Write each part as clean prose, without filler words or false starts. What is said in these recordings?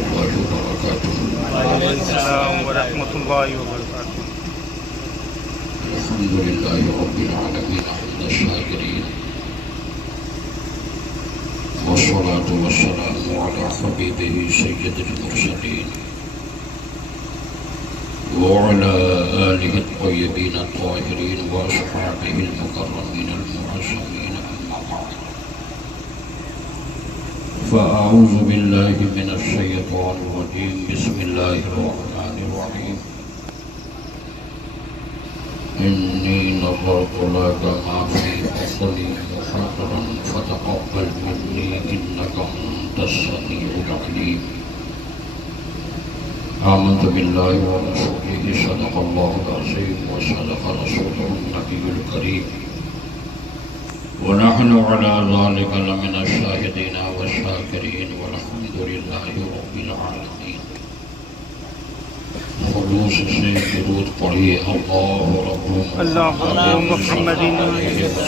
الله وبركاته. وعليكم السلام ورحمۃ اللہ وبرکاتہ. الحمد لله رب العالمين حمد الشاكرين، والصلاة والسلام على حبيبه سيد المرسلين وعلى آله الطيبين الطاهرين وأصحابه المكرمين المعصومين، أما بعد، فأعوذ بالله من الشيطان الرجيم. بسم الله الرحمن الرحيم. إني نظرت لك ما في بطني محررا فتقبل مني إنك أنت السميع العليم. آمنت بالله ورسوله صدق الله العظيم وصدق رسوله النبي الكريم، ونحن على ذلك لمن الشاهدين والشاكرين، والحمد لله رب العالمين. خلوص سے درود پڑھیے. اللہ محمد صلی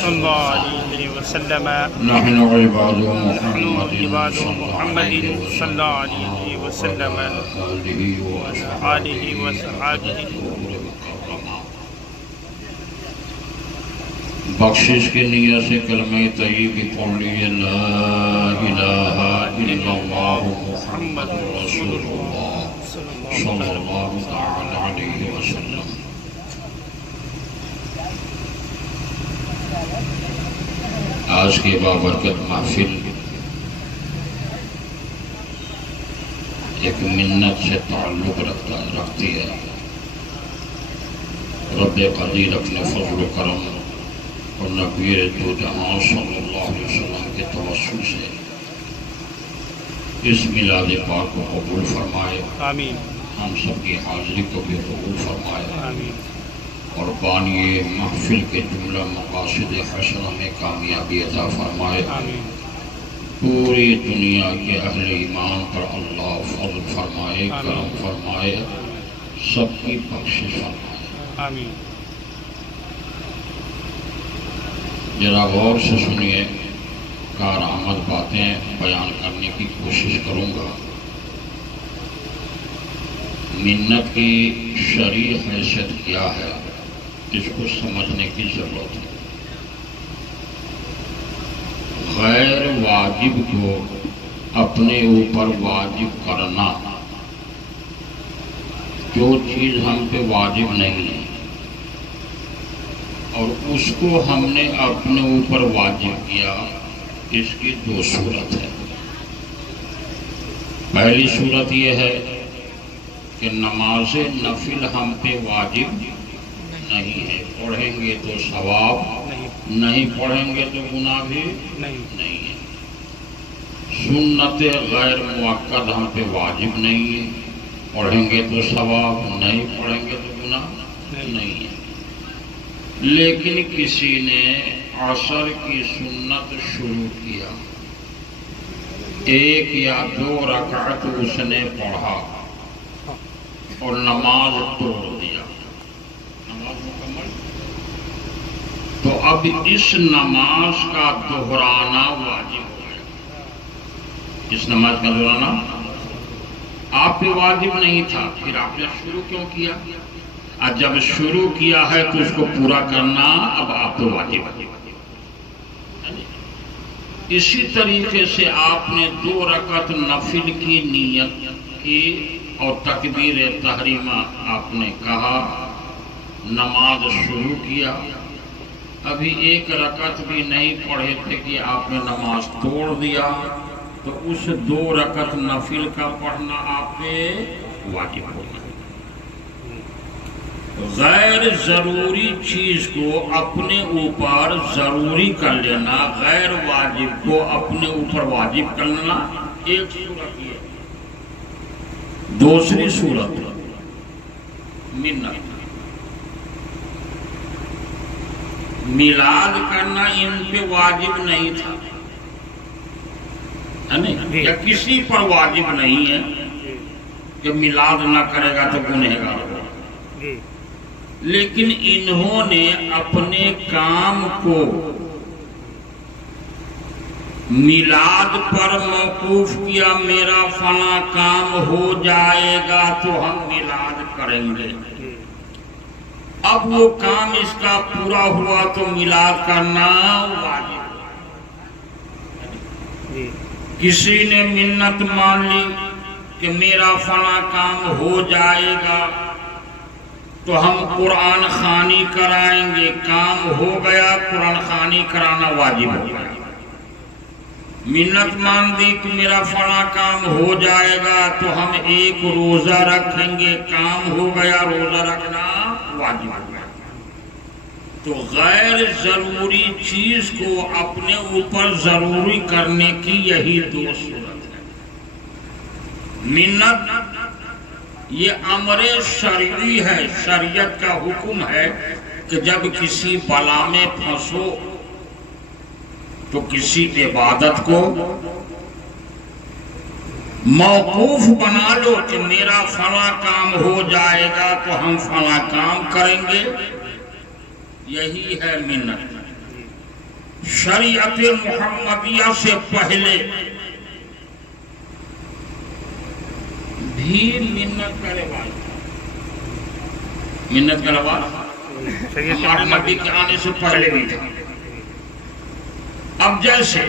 اللہ علیہ وسلم. نحن عباد نحن محمد عباد محمد صلی اللہ علیہ وسلم آلہ وصحابہ. بخشش کی نیت سے کلمہ طیب پڑھ لیجیے. لا الہ الا اللہ محمد رسول اللہ صلی اللہ تعالی علیہ وسلم. آج کی بابرکت محفل ایک منت سے تعلق رکھتی ہے. رب قدیر اپنے فضل و کرم اور نبی دو جہاں صلی اللہ علیہ وسلم کے توسل سے اس میلاد پاک کو قبول فرمائے. آمین. ہم سب کی حاضری کو بھی قبول فرمائے. آمین. اور بانی محفل کے جملہ مقاصد حسنہ میں کامیابی عطا فرمائے. آمین. پوری دنیا کے اہل ایمان پر اللہ فضل فرمائے، کرم فرمائے، سب کی بخشش فرمائے. آمین. ذرا غور سے سنیے، کارآمد باتیں بیان کرنے کی کوشش کروں گا. منت کی شرعی حیثیت کیا ہے، اس کو سمجھنے کی ضرورت ہے. غیر واجب کو اپنے اوپر واجب کرنا، جو چیز ہم پہ واجب نہیں ہے اور اس کو ہم نے اپنے اوپر واجب کیا، اس کی دو صورت ہے. پہلی صورت یہ ہے کہ نماز نفل ہم پہ واجب نہیں ہے، پڑھیں گے تو ثواب، نہیں پڑھیں گے تو گناہ بھی نہیں ہے. سنت غیر مؤکد ہم پہ واجب نہیں ہے، پڑھیں گے تو ثواب، نہیں پڑھیں گے تو گناہ نہیں ہے. لیکن کسی نے عصر کی سنت شروع کیا، ایک یا دو رکعت اس نے پڑھا اور نماز توڑ دیا، نماز مکمل، تو اب اس نماز کا دہرانا واجب ہو گیا. اس نماز کا دہرانا آپ پہ واجب نہیں تھا، پھر آپ نے شروع کیوں کیا؟ اور جب شروع کیا ہے تو اس کو پورا کرنا اب آپ پہ واجب ہے. اسی طریقے سے آپ نے 2 رکعت نفل کی نیت کی اور تکبیر تحریمہ آپ نے کہا، نماز شروع کیا، ابھی 1 رکعت بھی نہیں پڑھے تھے کہ آپ نے نماز توڑ دیا، تو اس 2 رکعت نفل کا پڑھنا آپ پہ واجب ہو گیا. غیر ضروری چیز کو اپنے اوپر ضروری کر لینا، غیر واجب کو اپنے اوپر واجب کر لینا، ایک صورت یہ. دوسری صورت منت، میلاد کرنا ان پہ واجب نہیں تھا، یا کسی پر واجب نہیں ہے کہ میلاد نہ کرے گا تو گنہگار ہوگا. لیکن انہوں نے اپنے کام کو میلاد پر موقوف کیا میرا فلاں کام ہو جائے گا تو ہم میلاد کریں گے. اب وہ کام اس کا پورا ہوا تو میلاد کرنا واجب. کسی نے منت مان لی کہ میرا فلاں کام ہو جائے گا تو ہم قرآن خوانی کرائیں گے. کام ہو گیا، قرآن خوانی کرانا واجب ہو گیا. منت مان دی کہ میرا فلاں کام ہو جائے گا تو ہم ایک روزہ رکھیں گے. کام ہو گیا، روزہ رکھنا واجب ہو گیا. تو غیر ضروری چیز کو اپنے اوپر ضروری کرنے کی یہی دو صورت ہے. منت یہ امر شرعی ہے، شریعت کا حکم ہے کہ جب کسی بلا میں پھنسو تو کسی عبادت کو موقوف بنا لو کہ میرا فلاں کام ہو جائے گا تو ہم فلاں کام کریں گے. یہی ہے منت. شریعت محمدیہ سے پہلے بھی منت کا رواج، منت کا رواج ہمارے نبی کے آنے سے پہلے بھی تھا. اب جیسے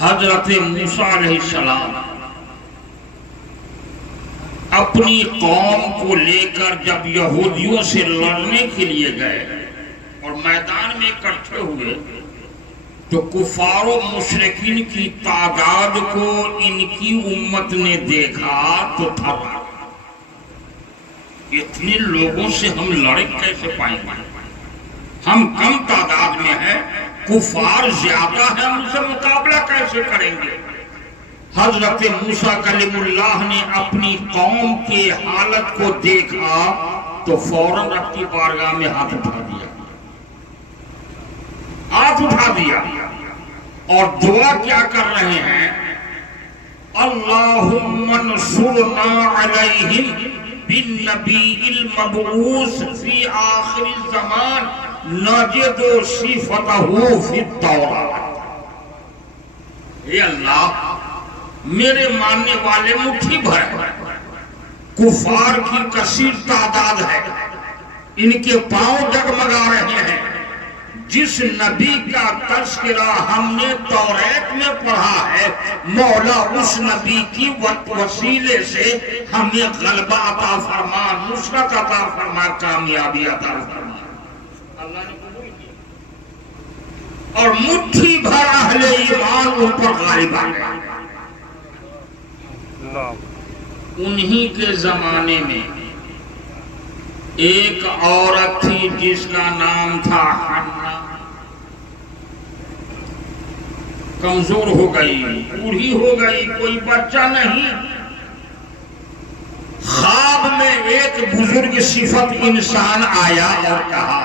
حضرت موسیٰ علیہ السلام اپنی قوم کو لے کر جب یہودیوں سے لڑنے کے لیے گئے اور میدان میں اکٹھے ہوئے تو کفار و مشرکین کی تعداد کو ان کی امت نے دیکھا تو تھرا. اتنے لوگوں سے ہم لڑ کیسے پائیں گے؟ ہم کم تعداد میں ہیں، کفار زیادہ ہیں، ہم سے مقابلہ کیسے کریں گے؟ حضرت موسیٰ کلیم اللہ نے اپنی قوم کی حالت کو دیکھا تو فوراً رب کی بارگاہ میں ہاتھ اٹھا دیا، ہاتھ اٹھا دیا اور دعا کیا کر رہے ہیں؟ اللہم انصرنا علیہم بالنبی المبعوث فی آخر الزمان نجد صفتہ فی التوراۃ. اے اللہ، میرے ماننے والے مٹھی بھر ہیں، کفار کی کثیر تعداد ہے، ان کے پاؤں جگمگا رہے ہیں. جس نبی کا تذکرہ ہم نے توریت میں پڑھا ہے، مولا اس نبی کی وسیلے سے ہمیں غلبہ عطا فرما، نصرت عطا فرما، کامیابی عطا فرما. اللہ نے قبول کیا اور مٹھی بھر اہل ایمان ان پر غالب آ گئے. انہی کے زمانے میں ایک عورت تھی جس کا نام تھا حنا. کمزور ہو گئی، بوڑھی ہو گئی، کوئی بچہ نہیں. خواب میں ایک بزرگ صفت انسان آیا اور کہا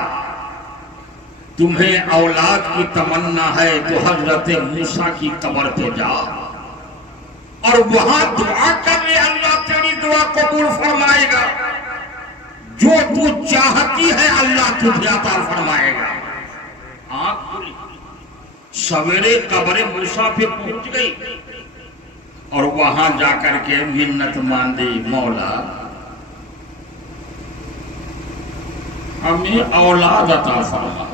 تمہیں اولاد کی تمنا ہے تو حضرت موسیٰ کی قبر پہ جا اور وہاں دعا کر لے، اللہ تیری دعا قبول فرمائے گا. جو تو چاہتی ہے اللہ تجھے عطا فرمائے گا. آنکھ کھلی، سویرے قبر موسیٰ پہ پہنچ گئی اور وہاں جا کر کے منت ماندی، مولا ہمیں اولاد عطا فرما.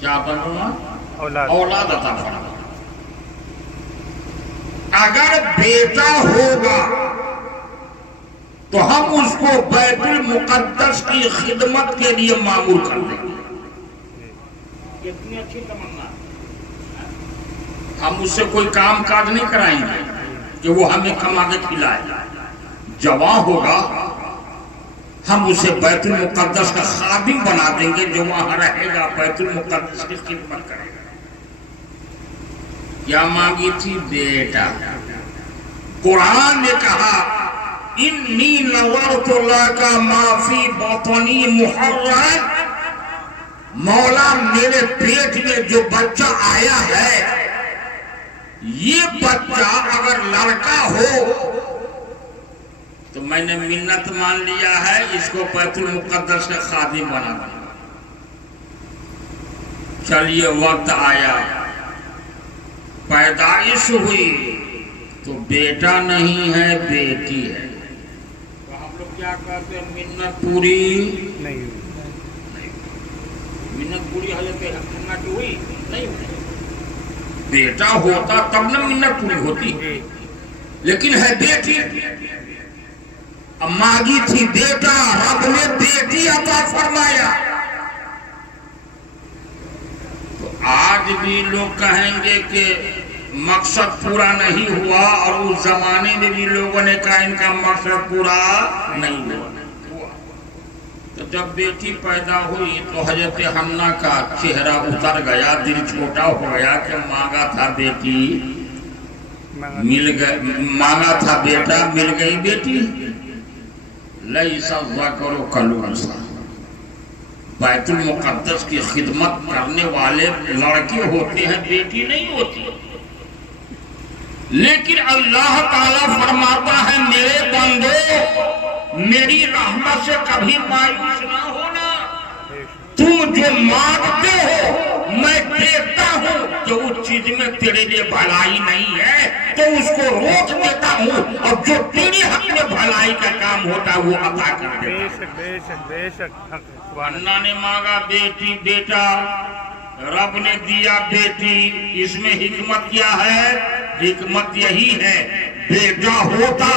کیا بنوا؟ اولاد عطا فرما. اگر بیٹا ہوگا تو ہم اس کو بیت المقدس کی خدمت کے لیے معمور کر دیں گے. کتنی اچھی تمنا. ہم اس سے کوئی کام کاج نہیں کرائیں گے کہ وہ ہمیں کما کے کھلائے. جوان ہوگا ہم اسے بیت المقدس کا خادم بنا دیں گے، جو وہاں رہے گا بیت المقدس کی خدمت کرے گا. کیا مانگی تھی؟ بیٹا. قرآن نے کہا انی نظرت لک ما فی بطنی محررا. مولا میرے پیٹ میں جو بچہ آیا ہے، یہ بچہ اگر لڑکا ہو تو میں نے منت مان لیا ہے اس کو بیت المقدس کا خادم بنا دیا. چلیے وقت آیا، پیدائش ہوئی تو بیٹا نہیں ہے بیٹی ہے، تو ہم لوگ کیا کہتے ہیں منت پوری نہیں منت پوری حضرت حنہ کی ہوئی نہیں ہوئی، بیٹا ہوتا تب نہ منت پوری ہوتی، لیکن ہے بیٹی، اب مانگی تھی بیٹا، رب نے بیٹی عطا فرمایا۔ تو آج بھی لوگ کہیں گے کہ مقصد پورا نہیں ہوا، اور اس زمانے میں بھی لوگوں نے کہا ان کا مقصد پورا نہیں ہوا۔ تو جب بیٹی پیدا ہوئی تو حضرت حنہ کا چہرہ اتر گیا، دل چھوٹا ہو گیا کہ مانگا تھا بیٹی مل گئی، مانگا تھا بیٹا مل گئی بیٹی۔ لیس الذکر کالانثی، بیت المقدس کی خدمت کرنے والے لڑکے ہوتے ہیں، بیٹی نہیں ہوتی، لیکن اللہ تعالیٰ فرماتا ہے میرے بندو میری رحمت سے کبھی مایوس نہ ہونا، تم جو مانگتے ہو میں دیکھتا ہوں کہ اس چیز میں تیرے لیے بھلائی نہیں ہے تو اس کو روک دیتا ہوں، اور جو تیرے حق میں بھلائی کا کام ہوتا ہے وہ عطا کر دیتا ہوں۔ بے شک بے شک حنہ نے مانگا بیٹی بیٹا، رب نے دیا بیٹی، اس میں حکمت کیا ہے؟ حکمت یہی ہے بیٹا ہوتا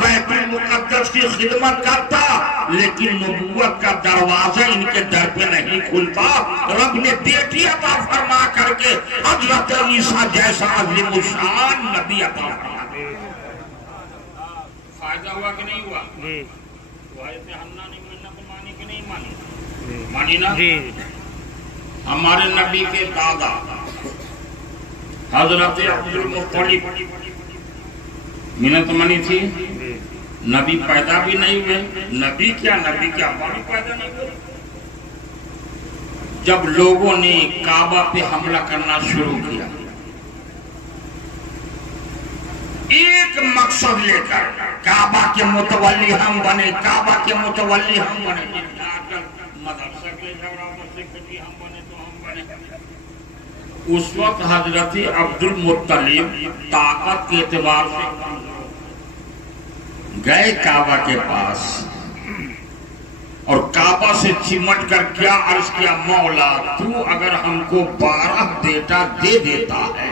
بیت المقدس کی خدمت کرتا، لیکن نبوت کا دروازہ ان کے در پہ نہیں کھلتا، رب نے بیٹی عطا فرما کر کے حضرت عیسیٰ جیسا عظیم الشان نبی عطا فرما دیا۔ فائدہ ہوا کہ نہیں ہوا؟ حضرت حنہ نے منت مانی کہ نہیں مانی؟ مانی نا؟ ہمارے نبی کے دادا حضرت عبدالمطلب منت منی تھی، نبی پیدا بھی نہیں ہوئے، نبی کیا ابا بھی پیدا نہیں ہوئے۔ جب لوگوں نے کعبہ پہ حملہ کرنا شروع کیا ایک مقصد لے کر، کعبہ کے متولی ہم بنے، کعبہ کے متولی ہم بنے، مدرسہ کے جھگڑا سیکرٹری ہم بنے تو ہم بنے۔ اس وقت حضرت عبدالمطلب طاقت کے اعتبار سے گئے کعبہ کے پاس، اور کعبہ سے چمٹ کر کیا عرض کیا، مولا تو اگر ہم کو 12 بیٹا دے دیتا ہے،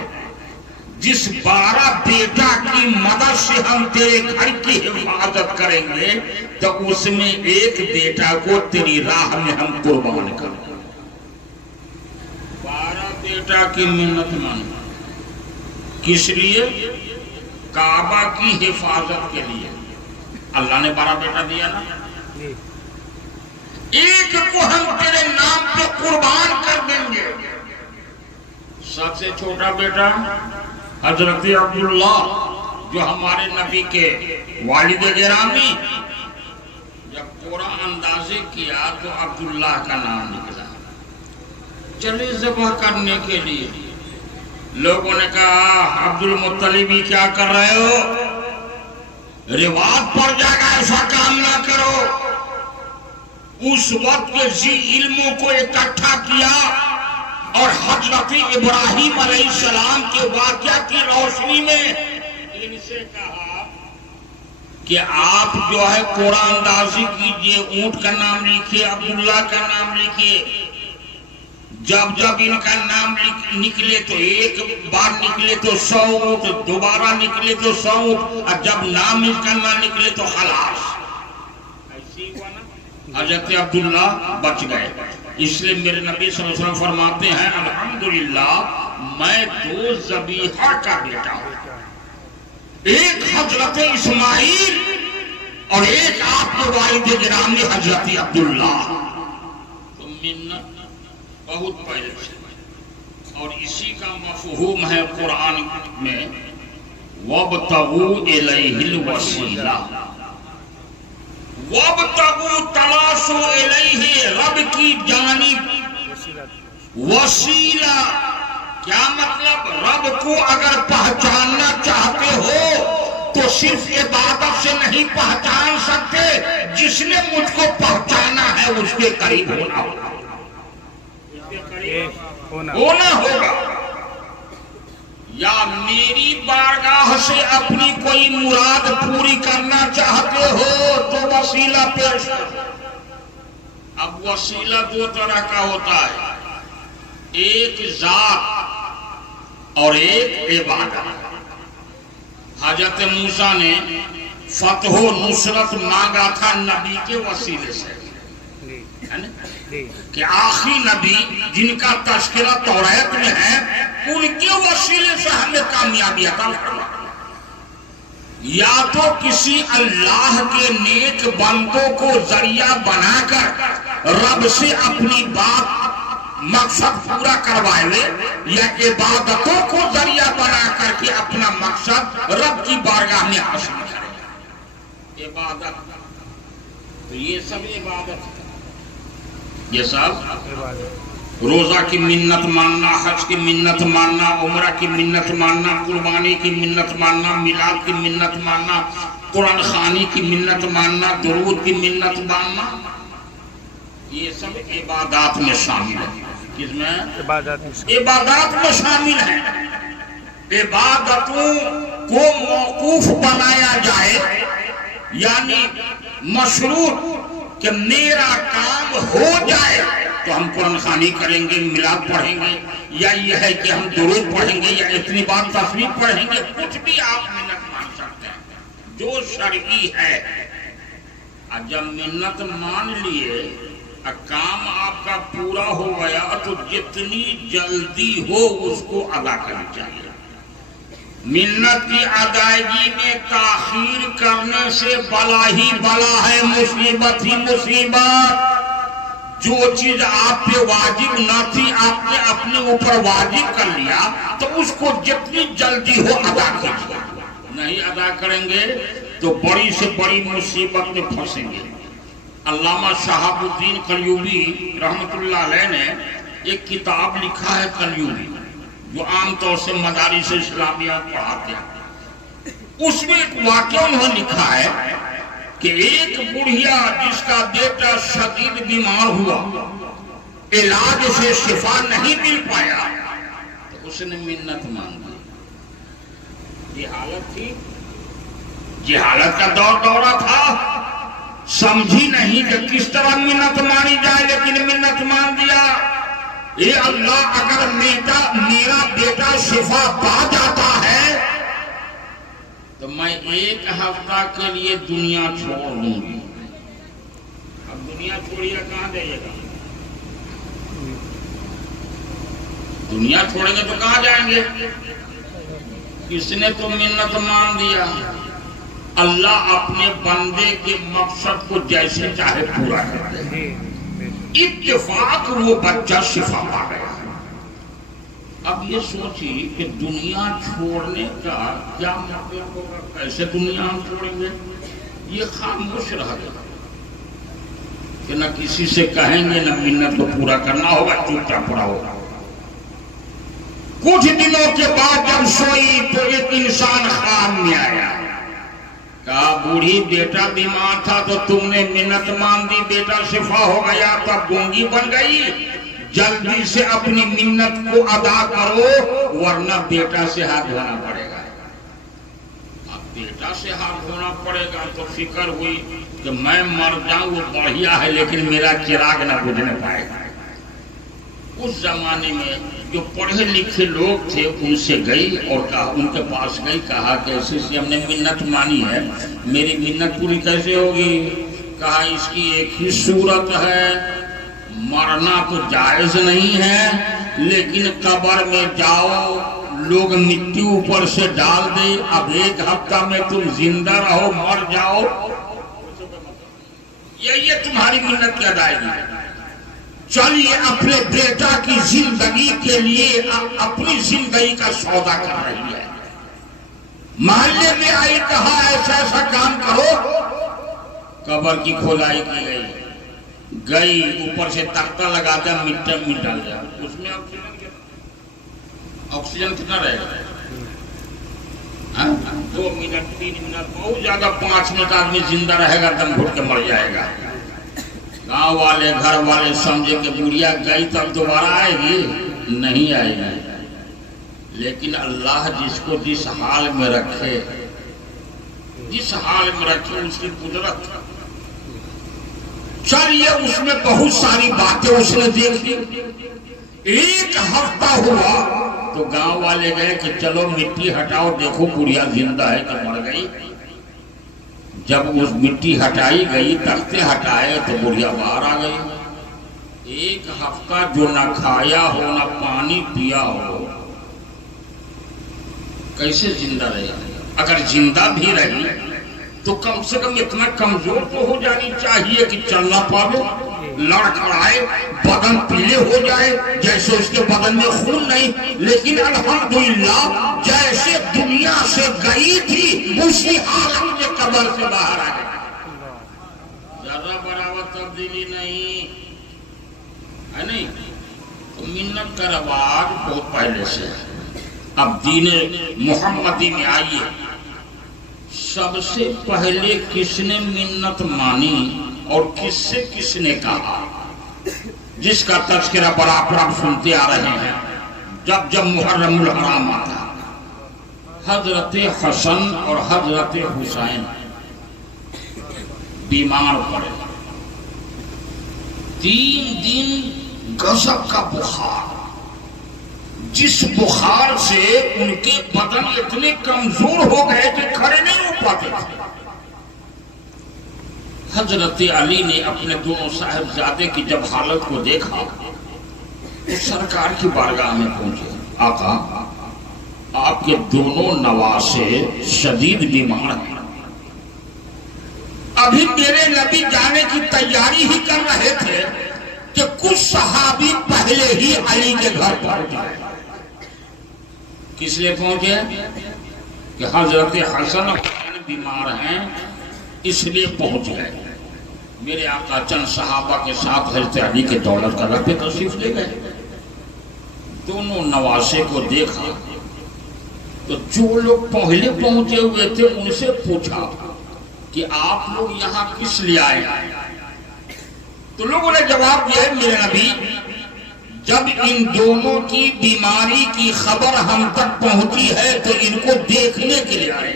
جس 12 بیٹا کی مدد سے ہم تیرے گھر کی حفاظت کریں گے تو اس میں ایک بیٹا کو تیری راہ میں ہم قربان کریں گے۔ 12 بیٹا کی منت مانو، کس لیے؟ کعبہ کی حفاظت کے لیے۔ اللہ نے 12 بیٹا دیا نا، ایک کو ہم تیرے نام پہ قربان کر دیں گے۔ سب سے چھوٹا بیٹا حضرت عبداللہ جو ہمارے نبی کے والد گرامی، جب پورا اندازے کیا تو عبداللہ کا نام نکلا۔ چلے ذبح کرنے کے لیے، لوگوں نے کہا عبدالمطلب کیا کر رہے ہو، رواج پڑ جائے گا، ایسا کام نہ کرو۔ اس وقت کے ذی علموں کو اکٹھا کیا اور حضرت ابراہیم علیہ السلام کے واقعہ کی روشنی میں ان سے کہا کہ آپ جو ہے قرآن اندازی کیجئے، اونٹ کا نام لکھیے، عبداللہ کا نام لکھیے۔ جب جب ان کا نام نکلے تو ایک بار نکلے تو 100 اونٹ، دوبارہ نکلے تو 100 اونٹ، اور جب نام ان کا نہ نکلے تو خلاص۔ ایسی ہوا نا، حضرت عبداللہ بچ گئے۔ اس لیے میرے نبی صلی اللہ علیہ وسلم فرماتے ہیں الحمدللہ میں 2 ذبیحہ کا بیٹا ہوں، ایک حضرت اسماعیل اور ایک آپ کے والد گرامی حضرت عبداللہ۔ تو منت بہت پہلے سے، اور اسی کا مفہوم ہے قرآن میں وَابْتَغُوا إِلَيْهِ الْوَسِيلَةَ، وَابْتَغُوا تلاشو إِلَيْهِ، رب کی جانب وسیلہ۔ کیا مطلب؟ رب کو اگر پہچاننا چاہتے ہو تو صرف عبادت سے نہیں پہچان سکتے، جس نے مجھ کو پہچانا ہے اس کے قریب ہونا ہوگا، ہونا ہوگا۔ یا میری بارگاہ سے اپنی کوئی مراد پوری کرنا چاہتے ہو تو وسیلہ پیش کرو۔ اب وسیلہ دو طرح کا ہوتا ہے، ایک ذات اور ایک عبادت۔ حضرت موسیٰ نے فتح و نصرت مانگا تھا نبی کے وسیلے سے، کہ آخری نبی جن کا تذکرہ توریت میں ہے ان کے وسیلے سے ہمیں کامیابی عطا فرما۔ یا تو کسی اللہ کے نیک بندوں کو ذریعہ بنا کر رب سے اپنی بات مقصد پورا کروائے، یا عبادتوں کو ذریعہ بنا کر کے اپنا مقصد رب کی بارگاہ میں حاصل کرے۔ عبادت تو یہ سب عبادت ہے، یہ سب روزہ کی منت ماننا، حج کی منت ماننا، عمرہ کی منت ماننا، قربانی کی منت ماننا، میلاد کی منت ماننا، قرآن خوانی کی منت ماننا، درود کی منت ماننا، یہ سب عبادات میں شامل ہے۔ کس میں؟ عبادات میں شامل ہے۔ عبادتوں کو موقوف بنایا جائے، یعنی مشروط کہ میرا کام ہو جائے تو ہم قرآن خوانی کریں گے، میلاد پڑھیں گے، یا یہ ہے کہ ہم درود پڑھیں گے، یا اتنی بار تصویر پڑھیں گے، کچھ بھی آپ منت مان سکتے ہیں جو شرعی ہے۔ اور جب منت مان لیے، کام آپ کا پورا ہو گیا تو جتنی جلدی ہو اس کو ادا کرنا چاہیے۔ منت کی ادائیگی میں تاخیر کرنے سے بلا ہی بلا ہے، مصیبت ہی مصیبت۔ جو چیز آپ پہ واجب نہ تھی آپ نے اپنے اوپر واجب کر لیا تو اس کو جتنی جلدی ہو ادا کیجیے۔ نہیں ادا کریں گے تو بڑی سے بڑی مصیبت میں پھنسیں گے۔ علامہ شہاب الدین قلیوبی رحمت اللہ علیہ نے ایک کتاب لکھا ہے قلیوبی، جو عام طور سے مدارس اسلامیہ پڑھاتے ہیں۔ اس میں ایک واقعہ انہوں نے لکھا ہے کہ ایک بڑھیا جس کا بیٹا شدید بیمار ہوا، علاج سے شفا نہیں مل پایا، تو اس نے منت مانگی۔ جہالت تھی، جہالت کا دورہ تھا، سمجھی نہیں کہ کس طرح منت مانی جائے، لیکن منت مان دیا۔ اے اللہ، اگر میرا بیٹا شفا پا جاتا ہے تو میں ایک ہفتہ کے لیے دنیا چھوڑ دوں گی۔ اب دنیا چھوڑیے کہاں جائیے گا؟ دنیا چھوڑیں گے تو کہاں جائیں گے؟ کس نے تو منت مان دیا۔ اللہ اپنے بندے کے مقصد کو جیسے چاہے پورا کر دے۔ اتفاق وہ بچہ شفا پا گیا۔ اب یہ سوچی کہ دنیا چھوڑنے کا کیا مطلب ہوگا، کیسے دنیا ہم چھوڑیں گے؟ یہ خاموش رہ گیا کہ نہ کسی سے کہیں گے، نہ منت کو پورا کرنا ہوگا، چپ چاپ پڑا ہوگا۔ کچھ دنوں کے بعد جب سوئی تو ایک انسان خواب میں آیا، کہا بوڑھی بیٹا بیمار تھا تو تم نے منت مان دی، بیٹا شفا ہو گیا، تب گونگی بن گئی، جلدی سے اپنی منت کو ادا کرو ورنہ بیٹا سے ہاتھ دھونا پڑے گا۔ اب بیٹا سے ہاتھ دھونا پڑے گا تو فکر ہوئی کہ میں مر جاؤں وہ بڑھیا ہے لیکن میرا چراغ نہ بجھنے پائے گا۔ اس زمانے میں جو پڑھے لکھے لوگ تھے ان سے گئی اور کہا، ان کے پاس گئی، کہا کہ ایسے ہم نے منت مانی ہے، میری منت پوری کیسے ہوگی؟ کہا اس کی ایک ہی صورت ہے، مرنا تو جائز نہیں ہے، لیکن قبر میں جاؤ، لوگ مٹی اوپر سے ڈال دے، اب ایک ہفتہ میں تم زندہ رہو، مر جاؤ، یہ تمہاری منت کی ادائیگی ہے۔ چلیے اپنے بیٹا کی زندگی کے لیے اپنی زندگی کا سودا کر رہی ہے، محلے میں آئی، کہا ایسا ایسا کام کرو، قبر کی کھدائی کی گئی، اوپر سے تختہ لگا دیا، مٹی میں ڈال دیا، اس میں آکسیجن کتنا رہے گا؟ 2 منٹ 3 منٹ، بہت زیادہ 5 منٹ آدمی زندہ رہے گا، دم گھٹ کے مر جائے گا۔ گاؤں والے گھر والے سمجھے کہ بڑھیا گئی تب دوبارہ آئے گی، نہیں آئے گی، لیکن اللہ جس کو جس حال میں رکھے اس کی قدرت چلیے اس میں بہت ساری باتیں اس نے دیکھی. ایک ہفتہ ہوا تو گاؤں والے گئے کہ چلو مٹی ہٹاؤ دیکھو گڑیا زندہ ہے کہ مر گئی. جب اس مٹی ہٹائی گئی تختے ہٹائے تو گڑیا باہر آ گئی. ایک ہفتہ جو نہ کھایا ہو نہ پانی پیا ہو کیسے زندہ رہے؟ اگر زندہ بھی رہی تو کم سے کم اتنا کمزور تو ہو جانی چاہیے کہ چلنا پاوے، لڑکھڑائے، بدن پیلے ہو جائے جیسے اس کے بدن میں خون نہیں. لیکن الحمدللہ جیسے دنیا سے گئی تھی اسی حالت میں قبر سے باہر آ گئی. ذرا برابر تبدیلی نہیں ہے. نہیں تو منت کا رواج بہت پہلے سے ہے. اب دین محمدی میں آئیے، سب سے پہلے کس نے منت مانی اور کس نے کہا، جس کا تذکرہ برابر آپ سنتے آ رہے ہیں. جب محرم الحرام آتا حضرت حسن اور حضرت حسین بیمار پڑے. 3 دن غضب کا بخار، جس بخار سے ان کے بدن اتنے کمزور ہو گئے کہ کھڑے نہیں ہو پاتے تھے. حضرت علی نے اپنے دونوں صاحبزادے کی جب حالت کو دیکھا تو سرکار کی بارگاہ میں پہنچے. آقا آپ کے دونوں نواسے شدید بیمار ہیں. ابھی میرے نبی جانے کی تیاری ہی کر رہے تھے کہ کچھ صحابی پہلے ہی علی کے گھر پہنچے. کس لیے پہنچے؟ کہ حضرت حسن بیمار ہیں اس لیے پہنچ گئے. میرے آقا چند صحابہ کے ساتھ حضرت علی کے دولت قدر پہ تشریف لے گئے. دونوں نواسے کو دیکھا تو جو لوگ پہلے پہنچے ہوئے تھے ان سے پوچھا کہ آپ لوگ یہاں کس لیے آئے؟ تو لوگوں نے جواب دیا میرے نبی جب ان دونوں کی بیماری کی خبر ہم تک پہنچی ہے تو ان کو دیکھنے کے لیے آئے.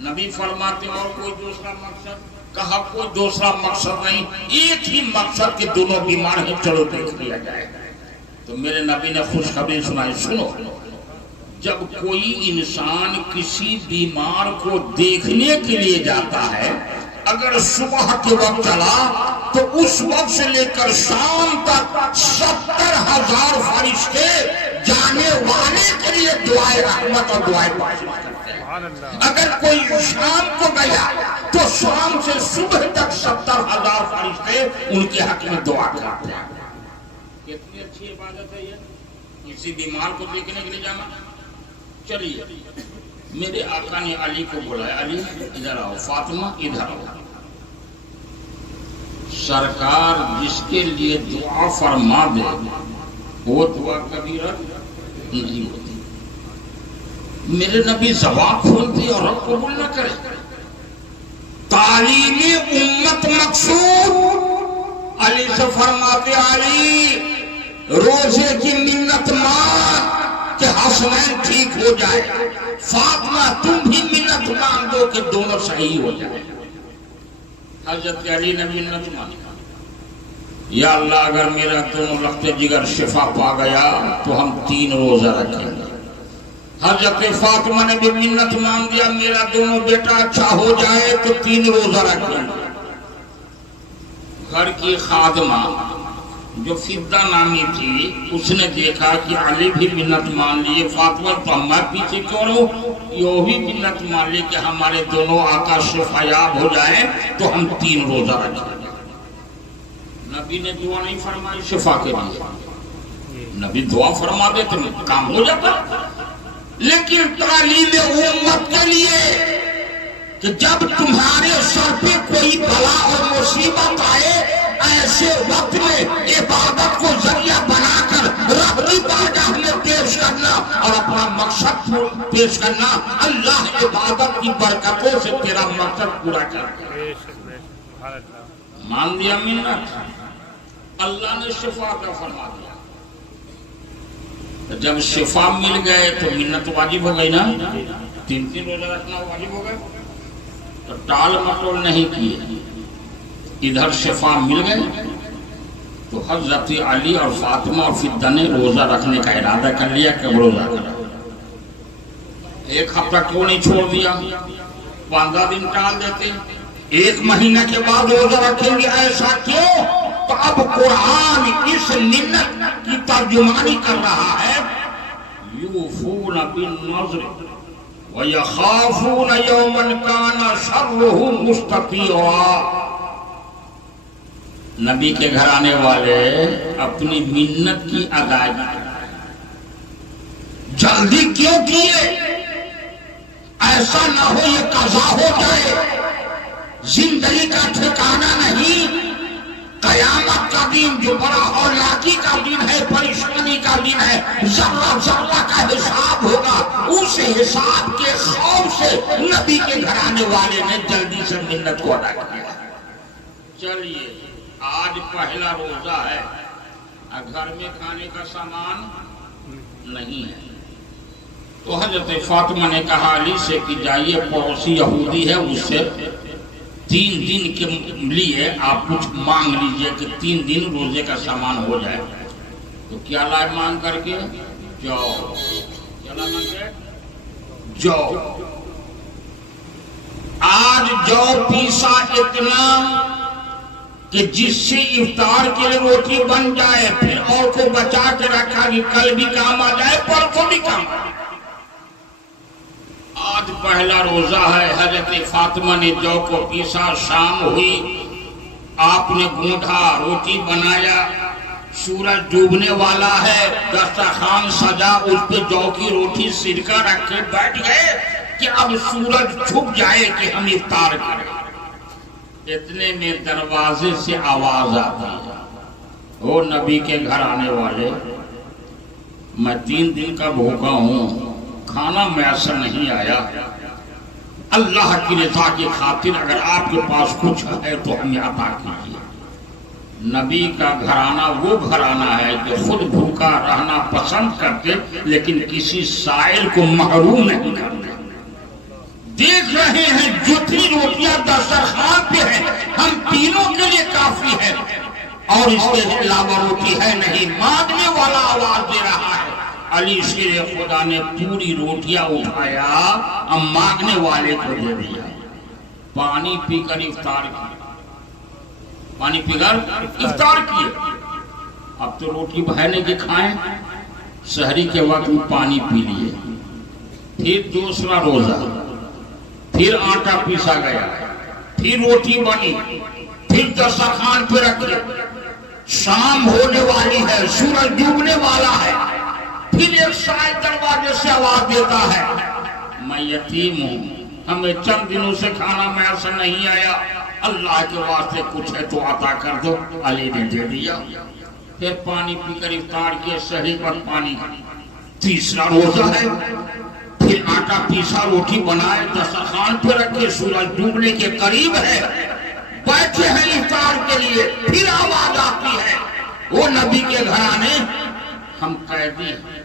نبی فرماتے اور کوئی دوسرا مقصد؟ کہا کوئی دوسرا مقصد نہیں، ایک ہی مقصد کہ دونوں بیمار ہیں، چلو دیکھ لیا جائے. تو میرے نبی نے خوشخبری سنائی. سنو، جب کوئی انسان کسی بیمار کو دیکھنے کے لیے جاتا ہے، اگر صبح کے وقت چلا تو اس وقت سے لے کر شام تک 70,000 فرشتے جانے والے کے لیے دعائے رحمت اور دعائے بخشش کرتے ہیں. اگر کوئی شام کو گیا تو شام سے صبح تک 70,000 فرشتے ان کے حق میں دعا کرتے ہیں. کتنی اچھی عبادت ہے یہ، کسی بیمار کو دیکھنے کے لیے جانا. چلیے میرے آقا نے علی کو بلایا. علی ادھر آؤ، فاطمہ ادھر آؤ. سرکار جس کے لیے دعا فرما دے وہ دعا کبھی رد نہیں ہوتی. میرے نبی زبان کھولتے اور رب قبول نہ کرے. تعلیم امت مقصود. علی سے فرماتے علی روزے کی منت مان کہ حسنین ٹھیک ہو جائے. فاطمہ تم بھی منت مان دو کہ دونوں صحیح ہو جائے. حضرت علی نے منت مانی، یا اللہ اگر میرا دونوں لخت جگر شفا پا گیا تو ہم 3 روزہ رکھیں گے. حضرت فاطمہ نے بھی منت مان دیا میرا دونوں بیٹا اچھا ہو جائے تو 3 روزہ رکھیں گے. گھر کی خادمہ جو فدہ نامی تھی اس نے دیکھا کہ علی بھی منت مان لیے، فاطمہ تو ہمارے پیچھے کیوں رہو، یہ بھی منت مان لی کہ ہمارے دونوں آقا شفایاب ہو جائیں تو ہم 3 روزہ رکھیں. نبی نے دعا نہیں فرمائی شفا کے لیے، نبی دعا فرما دیتے کام ہو جاتا. لیکن تعلیم امت کے لیے کہ جب تمہارے سر پہ کوئی بلا اور مصیبت آئے ایسے وقت میں عبادت کو ذریعہ بنا کر رب کی بارگاہ میں پیش کرنا اور اپنا مقصد پیش کرنا، اللہ عبادت کی برکتوں سے تیرا مقصد پورا کرے. مان دیا منت، اللہ نے شفا کا فرما دیا. جب شفا مل گئے تو منت واجب ہو گئی نا، 3 روزہ رکھنا واجب ہو گئے، تو ٹال مٹول نہیں کیے، ادھر شفا مل گئے تو حضرت علی اور فاطمہ اور فدہ نے روزہ رکھنے کا ارادہ کر لیا کہ وہ روزہ کرا۔ 1 ہفتہ کیوں نہیں چھوڑ دیا، 15 دن ٹال دیتے، 1 مہینہ کے بعد روزہ رکھیں گے، ایسا کیوں؟ تو اب قرآن اس منت کی ترجمانی کر رہا ہے، یوفون بالنذر ویخافون یوما کان شرہ مستطیرا۔ نبی کے گھر آنے والے اپنی منت کی ادائیگی کر رہے ہیں، جلدی کیوں کیے؟ ایسا نہ ہو یہ قضا ہو جائے، زندگی کا ٹھکانہ نہیں، قیامت کا دن جو بڑا ہولناکی کا دن ہے، پریشانی کا دن ہے، ذرہ ذرہ کا حساب ہوگا، اس حساب کے خوف سے نبی کے گھر آنے والے نے جلدی سے منت کو ادا کیا۔ چلیے آج پہلا روزہ ہے، گھر میں کھانے کا سامان نہیں ہے، تو حضرت فاطمہ نے کہا علی سے کہ جائیے پڑوسی یہودی ہے، اس سے 3 دن کے لیے آپ کچھ مانگ لیجئے کہ 3 دن روزے کا سامان ہو جائے۔ تو کیا لائے مانگ کر کے؟ جو کیا لائے مانگ کے؟ جو آج جو پیسا اتنا کہ جس سے افطار کے لیے روٹی بن جائے، پھر اور کو بچا کے رکھا کہ کل بھی کام آ جائے، پرسوں بھی کام آ جائے۔ آج پہلا روزہ ہے، حضرت فاطمہ نے جو کو پیسا، شام ہوئی، آپ نے گونٹھا، روٹی بنایا، سورج ڈوبنے والا ہے، دسترخوان سجا، اس پہ جو کی روٹی سرکہ رکھ کے بیٹھ گئے کہ اب سورج چھپ جائے کہ ہم افطار کریں۔ اتنے میں دروازے سے آواز آتی ہے، وہ نبی کے گھر آنے والے، میں 3 دن کا بھوکا ہوں، کھانا میسر نہیں آیا، اللہ کی رضا کی خاطر اگر آپ کے پاس کچھ ہے تو ہمیں عطا کیجیے۔ نبی کا گھرانہ وہ گھرانہ ہے جو خود بھوکا رہنا پسند کرتے لیکن کسی سائل کو محروم نہیں کرتے۔ دیکھ رہے ہیں جتنی روٹیاں دسترخوان پہ ہیں، ہم تینوں کے لیے کافی ہے، اور اس کے علاوہ روٹی ہے نہیں، مانگنے والا آواز دے رہا ہے۔ علی شیر خدا نے پوری روٹیاں اٹھایا، اب مانگنے والے کو دے دیا، پانی پی کر افطار کیا، پانی پی کر افطار کیے۔ اب تو روٹی بہنے کے کھائیں، سحری کے وقت پانی پی لیے، پھر دوسرا روزہ، پھر آٹا پیسا گیا، پھر روٹی بنی، پھر دسترخوان پہ رکھے، شام ہونے والی ہے، سورج ڈوبنے والا ہے، پھر ایک سائل دروازے سے آواز دیتا ہے، میں یتیم ہوں، ہمیں چند دنوں سے کھانا میسر نہیں آیا، اللہ کے واسطے کچھ ہے تو عطا کر دو۔ علی نے دے دیا، پھر پانی پی کر افطار کیے، سحری پر پانی۔ تیسرا روزہ ہے، پھر آٹا پیسا، روٹی بنائے، دسترخوان پہ رکھے، سورج ڈوبنے کے قریب ہے، بیٹھے ہیں افطار کے لیے، پھر آواز آتی ہے، وہ نبی کے گھرانے، ہم قیدی ہیں،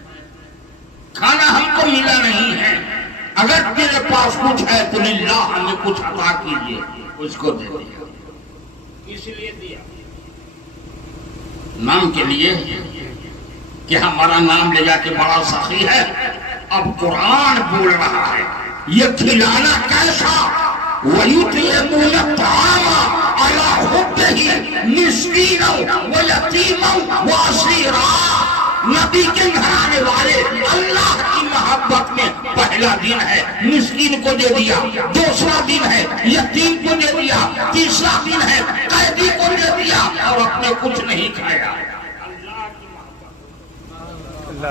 کھانا ہم کو ملا نہیں ہے، اگر تیرے پاس کچھ ہے تو للہ ہمیں کچھ عطا کیجیے۔ اس کو دے دیا، اس لیے دیا نام کے لیے کہ ہمارا نام لے جا کے بڑا سخی ہے۔ اب قرآن بول رہا ہے یہ کھلانا کیسا، وَيُطْعِمُونَ الطَّعَامَ عَلَىٰ حُبِّهِ مِسْكِينًا وَيَتِيمًا وَأَسِيرًا۔ نبی کے گھرانے والے اللہ کی محبت میں پہلا دن ہے، مسکین کو دے دیا، دوسرا دن ہے یتیم کو دے دیا، تیسرا دن ہے قیدی کو دے دیا، اور اپنے کچھ نہیں کھایا۔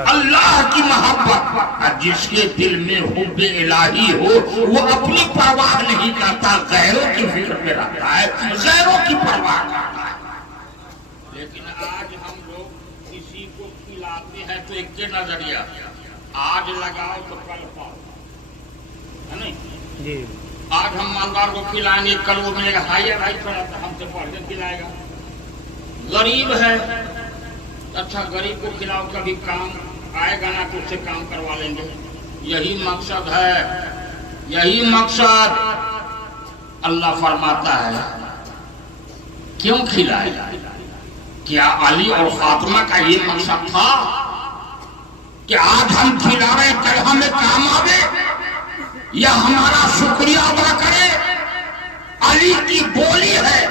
اللہ کی محبت، جس کے دل میں حب الہی ہو وہ اپنی پرواہ نہیں کرتا، غیروں کی فکر میں رہتا ہے، غیروں کی پرواہ کرتا ہے۔ لیکن آج ہم لوگ کسی کو کھلاتے ہیں تو ایک کے نظریہ، آج لگاؤ تو کل پاؤ، ہے نہیں؟ آج ہم مالدار کو کھلائیں گے، کل وہ ملے گا ہائی تھوڑا سا ہم سے پڑھ کے کھلائے گا۔ غریب ہے، اچھا غریب کو کھلاؤ، کبھی کام آئے گا نا تو اس سے کام کروا لیں گے. یہی مقصد ہے, یہی مقصد. اللہ فرماتا ہے کیوں کھلائے؟ کیا علی اور فاطمہ کا یہ مقصد تھا کہ آج ہم کھلا رہے کل ہمیں کام آوے یا ہمارا شکریہ ادا کرے؟ علی کی بولی ہے,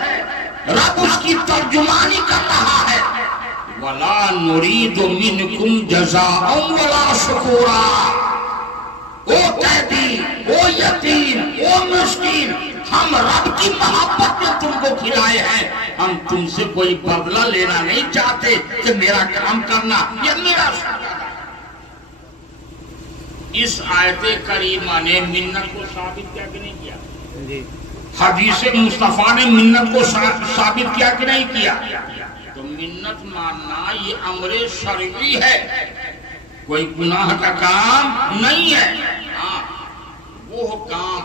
رب اس کی ترجمانی کر رہا ہے. وَلَا نُرِيدُ مِنْكُمْ جَزَاءً وَلَا شُكُورًا. او قیدی, او یتیم, او مسکین, ہم رب کی محبت میں تم کو کھلائے ہیں. ہم تم سے کوئی بدلہ لینا نہیں چاہتے کہ میرا کام کرنا یا میرا شکریہ. اس آیت کریمہ نے منت کو ثابت کیا کہ نہیں کیا؟ حدیث مصطفیٰ نے منت کو ثابت کیا کہ نہیں کیا؟ تو منت ماننا یہ امر شرعی ہے, کوئی گناہ کا کام نہیں ہے. ہاں, وہ کام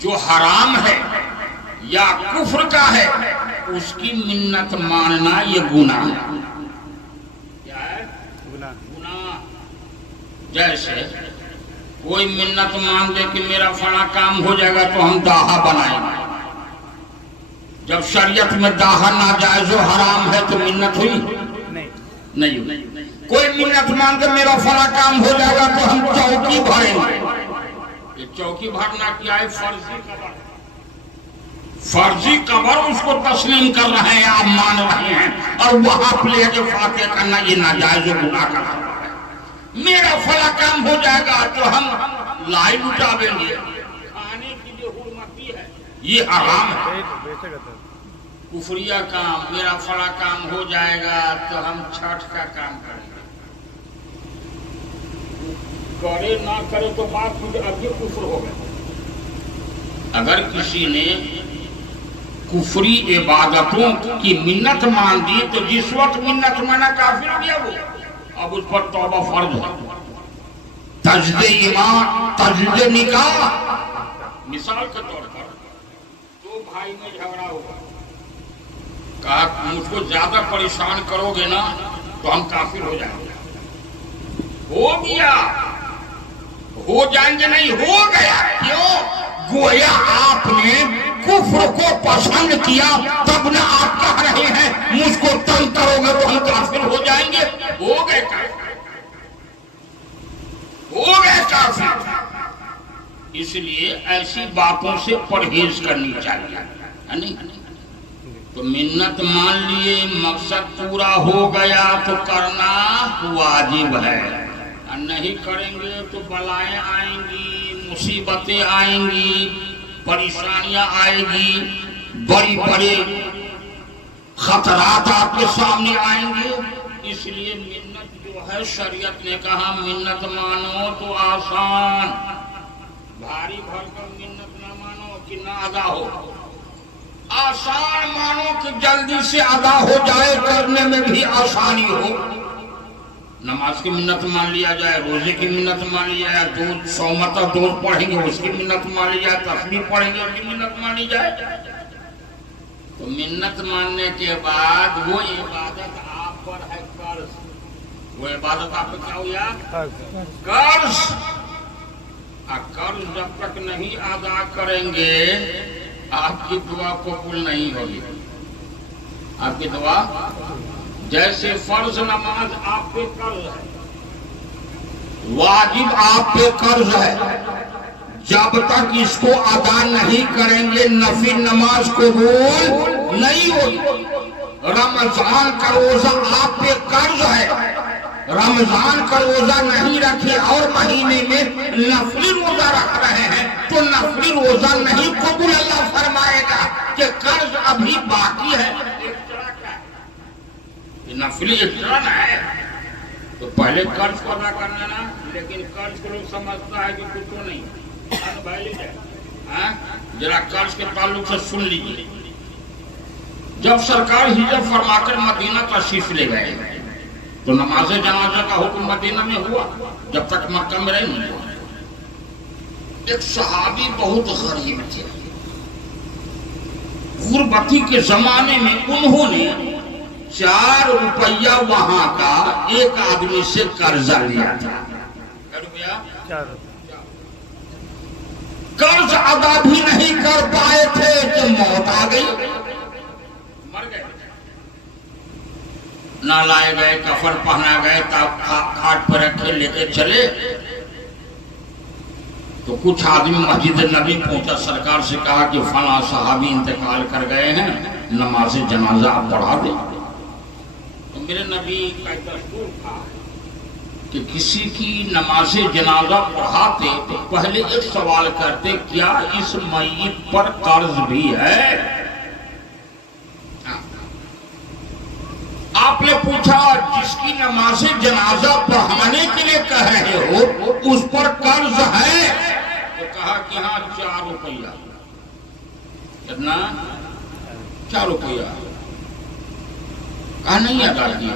جو حرام ہے یا کفر کا ہے اس کی منت ماننا یہ گناہ ہے. کیا ہے؟ گناہ. جیسے کوئی منت مان دے کہ میرا فلاں کام ہو جائے گا تو ہم داہا بنائیں گے. جب شریعت میں داہا ناجائز و حرام ہے تو منت ہوئی نہیں ہوئی. کوئی منت مان دے میرا فلاں کام ہو جائے گا تو ہم چوکی بھریں گے. یہ چوکی بھرنا کیا ہے؟ فرضی قبر. فرضی قبر اس کو تسلیم کر رہے ہیں, آپ مان رہے ہیں, اور وہاں پلے کے فاتح کرنا یہ ناجائز و گناہ کر رہا ہے. میرا فلاں کام ہو جائے گا تو ہم لائی اٹھاویں گے. کھانے کی جو حرمتی ہے یہ حرام ہے. کفریہ کام, میرا فلاں کام ہو جائے گا تو ہم چھٹ کا کام کریں گے. کرے نہ کرے تو بات اب یہ کفر ہو گیا. اگر کسی نے کفری عبادتوں کی منت مان دی تو جس وقت منت مانا کافر ہو گیا, وہ اب اس پر توبہ فرض ہے. تجدید ایمان, تجدید نکاح. مثال کے طور پر دو بھائی میں جھگڑا ہوا, کہا مجھ کو زیادہ پریشان کرو گے نا تو ہم کافر ہو جائیں گے. ہو گیا, ہو جائیں گے نہیں, ہو گیا. کیوں؟ گویا آپ نے کفر کو پسند کیا, تب نہ آپ کہہ رہے ہیں مجھ کو تنگ کرو گے تو ہم کافر ہو جائیں گے. ہو گئے کافر, ہو گئے کافر. اس لیے ایسی باتوں سے پرہیز کرنی چاہیے. تو منت مان لیے, مقصد پورا ہو گیا تو کرنا واجب ہے. نہیں کریں گے تو بلائیں آئیں گی, مصیبتیں آئیں گی, پریشانیاں آئیں گی, بڑی بڑے خطرات آپ کے سامنے آئیں گے. اس لیے منت جو ہے شریعت نے کہا منت مانو تو آسان, بھاری بھر کر منت نہ مانو کہ نہ ادا ہو. آسان مانو کہ جلدی سے ادا ہو جائے, کرنے میں بھی آسانی ہو. نماز کی منت مان لیا جائے, روزے کی منت مان لیا جائے, دودھ 100 مرتبہ دودھ پڑھیں گے اس کی منت مان لی جائے, تسبیح پڑھیں گے اس کی منت مان لی جائے. تو منت ماننے کے بعد وہ عبادت آپ پر ہے قرض. وہ عبادت آپ پر کیا ہوا؟ قرض. قرض جب تک نہیں ادا کریں گے آپ کی دعا قبول نہیں ہوگی. آپ کی دعا جیسے فرض نماز آپ پہ قرض ہے, واجب آپ پہ قرض ہے, جب تک اس کو ادا نہیں کریں گے نفل نماز قبول نہیں ہوگی. رمضان کا روزہ آپ پہ قرض ہے, رمضان کا روزہ نہیں رکھے اور مہینے میں نفلی روزہ رکھ رہے ہیں تو نفلی روزہ نہیں قبول اللہ فرمائے گا کہ قرض ابھی باقی ہے. نفلی اجرن ہے تو پہلے قرض کو ادا کرنا نا, لیکن قرض کو لوگ سمجھتا ہے کہ کچھ تو نہیں. ذرا قرض کے تعلق سے سن لیجیے. جب سرکار ہجرت فرما کر مدینہ تشریف لے گئے تو نماز جنازہ کا حکم مدینہ میں ہوا, جب تک مکہ میں رہے نہیں ہوا. ایک صحابی بہت غریب تھے, غربتی کے زمانے میں انہوں نے 4 روپیہ وہاں کا ایک آدمی سے قرضہ لیا تھا. کیا روپیہ؟ قرض ادا بھی نہیں کر پائے تھے کہ موت آ گئی، مر گئے. نہ لائے گئے، کفن پہنا گئے، کھاٹ پر رکھے لے کے چلے. تو کچھ آدمی مسجد نبی پہنچا، سرکار سے کہا کہ فلاں صحابی انتقال کر گئے ہیں، نماز جنازہ آپ پڑھا دیں. تو میرے نبی کا دستور تھا کہ کسی کی نماز جنازہ پڑھاتے تو پہلے ایک سوال کرتے، کیا اس میت پر قرض بھی ہے؟ آپ نے پوچھا جس کی نماز جنازہ پڑھانے کے لیے کہہ رہے ہو اس پر قرض ہے؟ تو کہا کہ ہاں 4 روپیہ. کتنا؟ 4 روپیہ. کہا نہیں ادا کیا،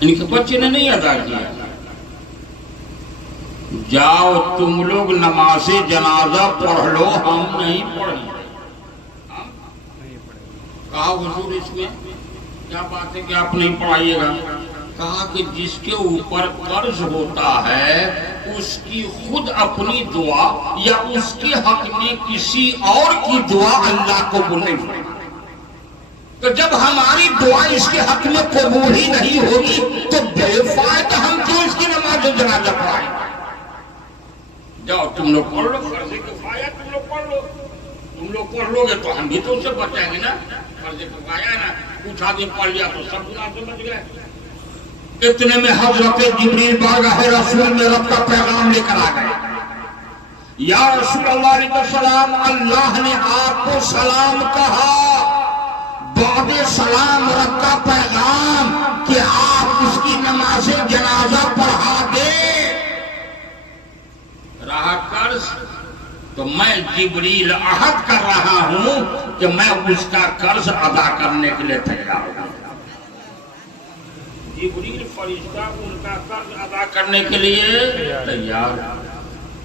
ان کے بچے نے نہیں ادا کیا. جاؤ تم لوگ نماز جنازہ پڑھ لو، ہم نہیں پڑھیں. کہا حضور اس میں کیا بات ہے کہ آپ نہیں پڑھائیے گا؟ کہا کہ جس کے اوپر قرض ہوتا ہے اس کی خود اپنی دعا یا اس کے حق میں کسی اور کی دعا اللہ قبول نہیں کرے. تو جب ہماری دعا اس کے حق میں قبول ہی نہیں ہوگی تو بے فائدہ ہم کیوں اس کی نماز جنازہ پڑھائیں؟ جاؤ تم لوگ پڑھ لو، قرض کفایہ تم لوگ پڑھ لو. تم لوگ پڑھ لو گے تو ہم بھی تو ان سے بچائیں گے نا. قرض کفایہ ہے نا، کچھ آدمی پڑھ لیا تو سب گناہ سے بچ گئے. اتنے میں حضرت جبریل بارگاہ رسول میں رب کا پیغام لے کر آ گئے. یا رسول اللہ علیہ السلام، اللہ نے آپ کو سلام کہا، بعد سلام رب کا پیغام کہ آپ اس کی نماز جنازہ پڑھا دے. رہا قرض تو میں جبریل عہد کر رہا ہوں کہ میں اس کا قرض ادا کرنے کے لیے تیار ہوں. جبریل فرشتہ ان کا قرض ادا کرنے کے لیے تیار.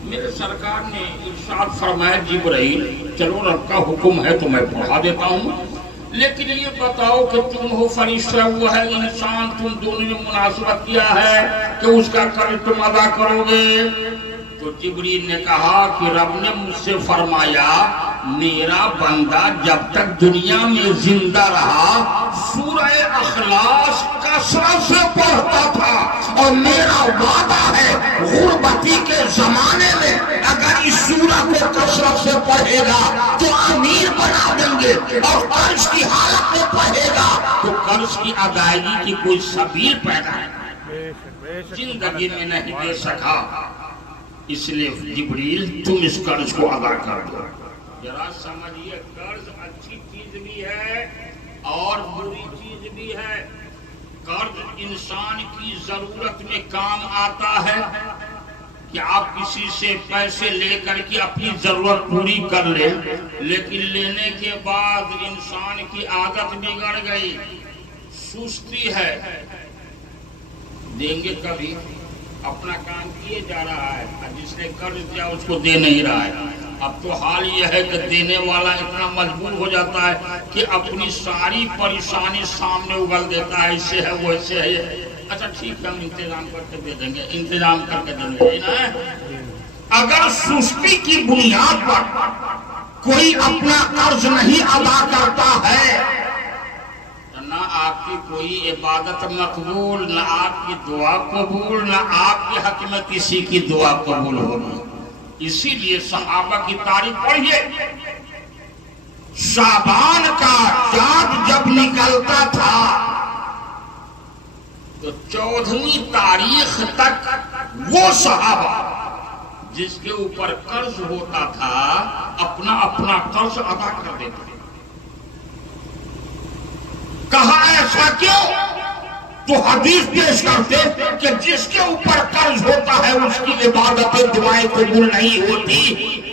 میرے سرکار نے ارشاد فرمایا جبریل چلو رب کا حکم ہے تو میں پڑھا دیتا ہوں، لیکن یہ بتاؤ کہ تم ہو فرشتہ وہ ہے انسان، تم دونوں نے مناسبت کیا ہے کہ اس کا قرض تم ادا کرو گے. تو جبریل نے کہا کہ رب نے مجھ سے فرمایا میرا بندہ جب تک دنیا میں زندہ رہا سورہ اخلاص کثرت سے پڑھتا تھا، اور میرا وعدہ ہے غربتی کے زمانے میں اگر اس سورہ کو کثرت سے پڑھے گا تو امیر بنا دیں گے، اور قرض کی حالت میں پڑھے گا تو قرض کی ادائیگی کی کوئی سبیل پیدا ہے زندگی میں نہیں دے سکا. اس لیے جبریل تم اس قرض کو ادا کر دو. ذرا سمجھیے قرض اچھی چیز بھی ہے اور بری چیز بھی ہے. قرض انسان کی ضرورت میں کام آتا ہے کہ آپ کسی سے پیسے لے کر کے اپنی ضرورت پوری کر لیں، لیکن لینے کے بعد انسان کی عادت بگڑ گئی، سستی ہے، دیں گے کبھی، اپنا کام کیے جا رہا ہے، جس نے قرض دیا اس کو دے نہیں رہا ہے. اب تو حال یہ ہے کہ دینے والا اتنا مجبور ہو جاتا ہے کہ اپنی ساری پریشانی سامنے اگل دیتا ہے، اسے ہے وہ ایسے ہے، اچھا ٹھیک ہے ہم انتظام کر کے دے دیں گے، انتظام کر کے دیں گے. اگر سستی کی بنیاد پر کوئی اپنا قرض نہیں ادا کرتا ہے نہ آپ کی کوئی عبادت مقبول، نہ آپ کی دعا قبول، نہ آپ کے حق میں کسی کی دعا قبول ہوگی. اسی لیے صحابہ کی تاریخ پڑھیے، شعبان کا چاند جب نکلتا تھا تو 14ویں تاریخ تک وہ صحابہ جس کے اوپر قرض ہوتا تھا اپنا اپنا قرض ادا کر دیتے تھے. کہا ایسا کیوں؟ تو حدیث پیش کرتے کہ جس کے اوپر قرض ہوتا ہے اس کی عبادتیں دعائیں قبول نہیں ہوتی،